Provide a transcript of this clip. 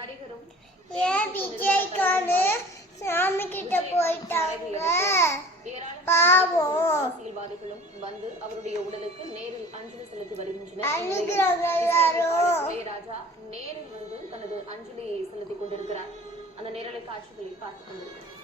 நடிகரும் ஏன் விஜய்கான சாமி கிட்ட போயிட்டாங்க? பாவம். அரசியல்வாதிகளும் வந்து அவருடைய உடலுக்கு நேரில் அஞ்சலி செலுத்தி வருகின்றனர். இளையராஜா நேரில் வந்து தனது அஞ்சலியை செலுத்திக் கொண்டிருக்கிறார். அந்த நேரலை காட்சிகளை பார்த்துக் கொண்டிருக்கிறார்.